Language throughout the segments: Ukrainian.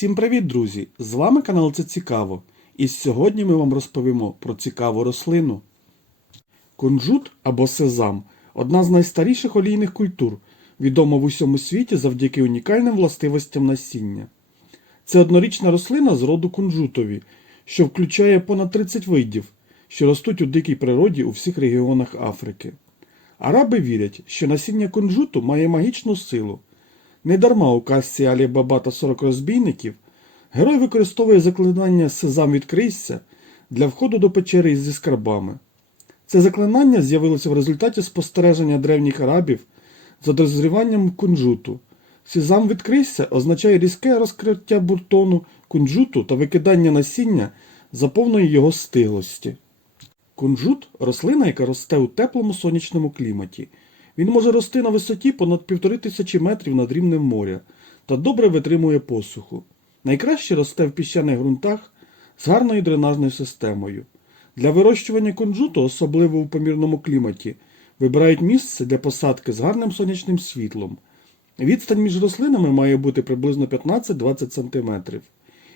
Всім привіт, друзі! З вами канал Це Цікаво. І сьогодні ми вам розповімо про цікаву рослину. Кунжут або сезам одна з найстаріших олійних культур, відома в усьому світі завдяки унікальним властивостям насіння. Це однорічна рослина з роду кунжутові, що включає понад 30 видів, що ростуть у дикій природі у всіх регіонах Африки. Араби вірять, що насіння кунжуту має магічну силу. Недарма у казці Алі Баба та 40 розбійників герой використовує заклинання Сезам відкрийся для входу до печери зі скарбами. Це заклинання з'явилося в результаті спостереження древніх арабів за дозріванням кунжуту. Сезам відкрийся означає різке розкриття буртону кунжуту та викидання насіння за повної його стиглості. Кунжут рослина, яка росте у теплому сонячному кліматі. Він може рости на висоті понад півтори тисячі метрів над рівнем моря та добре витримує посуху. Найкраще росте в піщаних ґрунтах з гарною дренажною системою. Для вирощування кунжуту, особливо у помірному кліматі, вибирають місце для посадки з гарним сонячним світлом. Відстань між рослинами має бути приблизно 15-20 см.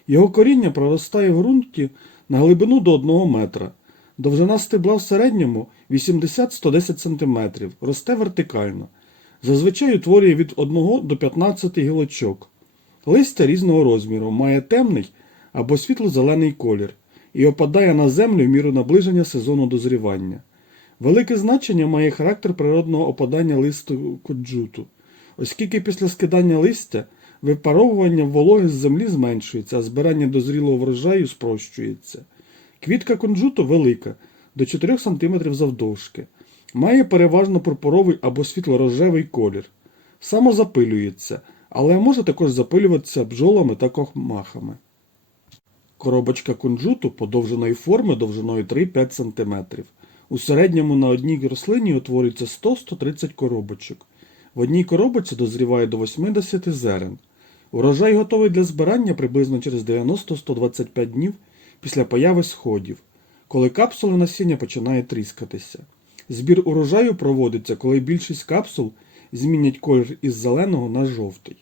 Його коріння проростає в ґрунті на глибину до 1 метра. Довжина стебла в середньому 80-110 см, росте вертикально. Зазвичай утворює від 1 до 15 гілочок. Листя різного розміру, має темний або світло-зелений колір і опадає на землю в міру наближення сезону дозрівання. Велике значення має характер природного опадання листу куджуту, оскільки після скидання листя випаровування вологи з землі зменшується, а збирання дозрілого врожаю спрощується. Квітка кунжуту велика, до 4 см завдовжки. Має переважно пурпуровий або світло-рожевий колір. Самозапилюється, але може також запилюватися бджолами та комахами. Коробочка кунжуту подовженої форми довжиною 3-5 см. У середньому на одній рослині утворюється 100-130 коробочок. В одній коробочці дозріває до 80 зерен. Урожай готовий для збирання приблизно через 90-125 днів після появи сходів, коли капсули насіння починає тріскатися. Збір урожаю проводиться, коли більшість капсул змінять колір із зеленого на жовтий.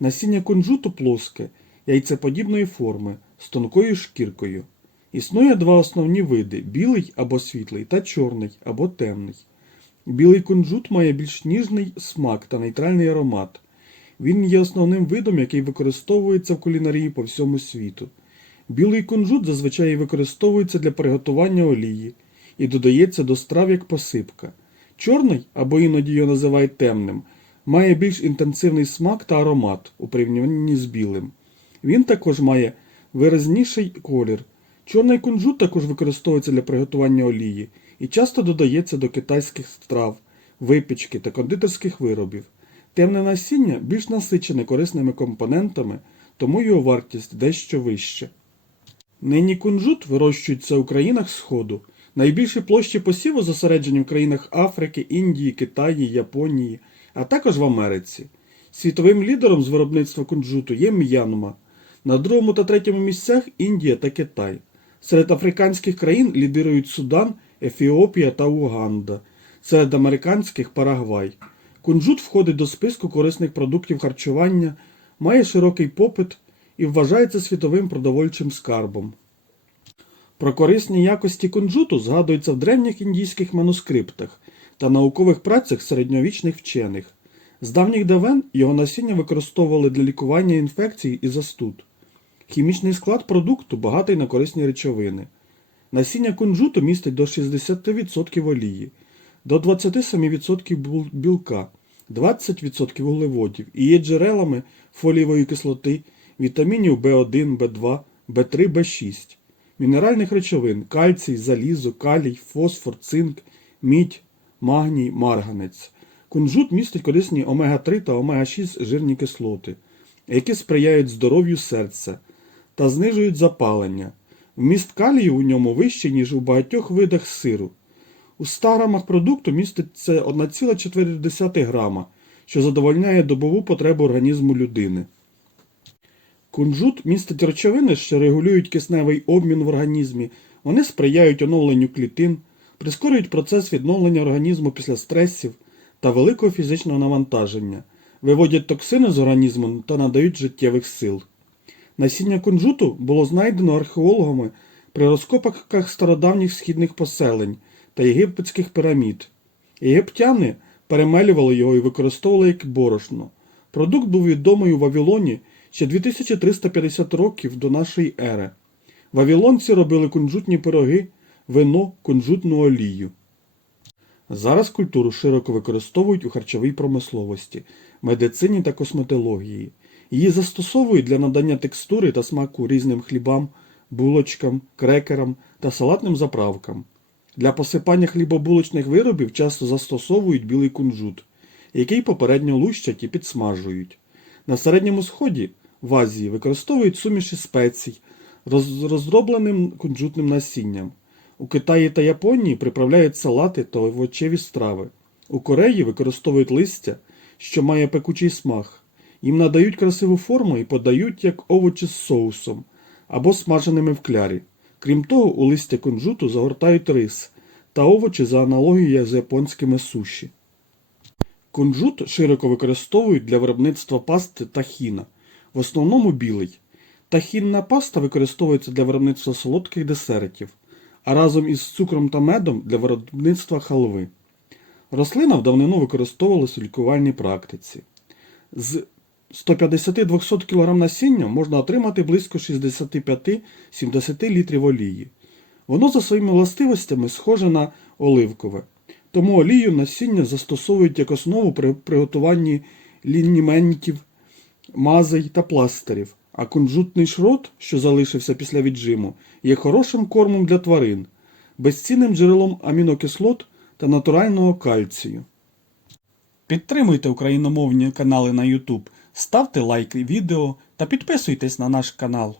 Насіння кунжуту плоске, яйцеподібної форми, з тонкою шкіркою. Існує два основні види білий або світлий та чорний або темний. Білий кунжут має більш ніжний смак та нейтральний аромат. Він є основним видом, який використовується в кулінарії по всьому світу. Білий кунжут зазвичай використовується для приготування олії і додається до страв як посипка. Чорний, або іноді його називають темним, має більш інтенсивний смак та аромат у порівнянні з білим. Він також має виразніший колір. Чорний кунжут також використовується для приготування олії і часто додається до китайських страв, випічки та кондитерських виробів. Темне насіння більш насичене корисними компонентами, тому його вартість дещо вища. Нині кунжут вирощується у країнах Сходу. Найбільші площі посіву зосереджені в країнах Африки, Індії, Китаї, Японії, а також в Америці. Світовим лідером з виробництва кунжуту є М'янма. На другому та третьому місцях Індія та Китай. Серед африканських країн лідирують Судан, Ефіопія та Уганда. Серед американських Парагвай. Кунжут входить до списку корисних продуктів харчування, має широкий попит і вважається світовим продовольчим скарбом. Про корисні якості кунжуту згадується в древніх індійських манускриптах та наукових працях середньовічних вчених. З давніх давен його насіння використовували для лікування інфекцій і застуд. Хімічний склад продукту багатий на корисні речовини. Насіння кунжуту містить до 60% олії, до 27% білка, 20% вуглеводів і є джерелами фолієвої кислоти, вітамінів В1, В2, В3, В6, мінеральних речовин кальцій, залізо, калій, фосфор, цинк, мідь, магній, марганець. Кунжут містить корисні омега-3 та омега-6 жирні кислоти, які сприяють здоров'ю серця та знижують запалення. Вміст калію у ньому вищий, ніж у багатьох видах сиру. У 100 грамах продукту міститься 1,4 грама, що задовольняє добову потребу організму людини. Кунжут містить речовини, що регулюють кисневий обмін в організмі, вони сприяють оновленню клітин, прискорюють процес відновлення організму після стресів та великого фізичного навантаження, виводять токсини з організму та надають життєвих сил. Насіння кунжуту було знайдено археологами при розкопках стародавніх східних поселень та єгипетських пірамід. Єгиптяни перемелювали його і використовували як борошно. Продукт був відомий у Вавилоні ще 2350 років до нашої ери. Вавилонці робили кунжутні пироги, вино, кунжутну олію. Зараз культуру широко використовують у харчовій промисловості, медицині та косметології. Її застосовують для надання текстури та смаку різним хлібам, булочкам, крекерам та салатним заправкам. Для посипання хлібобулочних виробів часто застосовують білий кунжут, який попередньо лущать і підсмажують. На Середньому Сході в Азії використовують суміші спецій роз- розробленим кунжутним насінням. У Китаї та Японії приправляють салати та овочеві страви. У Кореї використовують листя, що має пекучий смак. Їм надають красиву форму і подають як овочі з соусом або смаженими в клярі. Крім того, у листя кунжуту загортають рис та овочі за аналогією з японськими суші. Кунжут широко використовують для виробництва пасти тахіна, в основному білий. Тахінна паста використовується для виробництва солодких десертів, а разом із цукром та медом для виробництва халви. Рослина в давнину використовувалась у лікувальній практиці. З 150-200 кг насіння можна отримати близько 65-70 літрів олії. Воно за своїми властивостями схоже на оливкове. Тому олію насіння застосовують як основу при приготуванні лініментів, мазей та пластирів, а кунжутний шрот, що залишився після віджиму, є хорошим кормом для тварин, безцінним джерелом амінокислот та натурального кальцію. Підтримуйте україномовні канали на YouTube, ставте лайки відео та підписуйтесь на наш канал.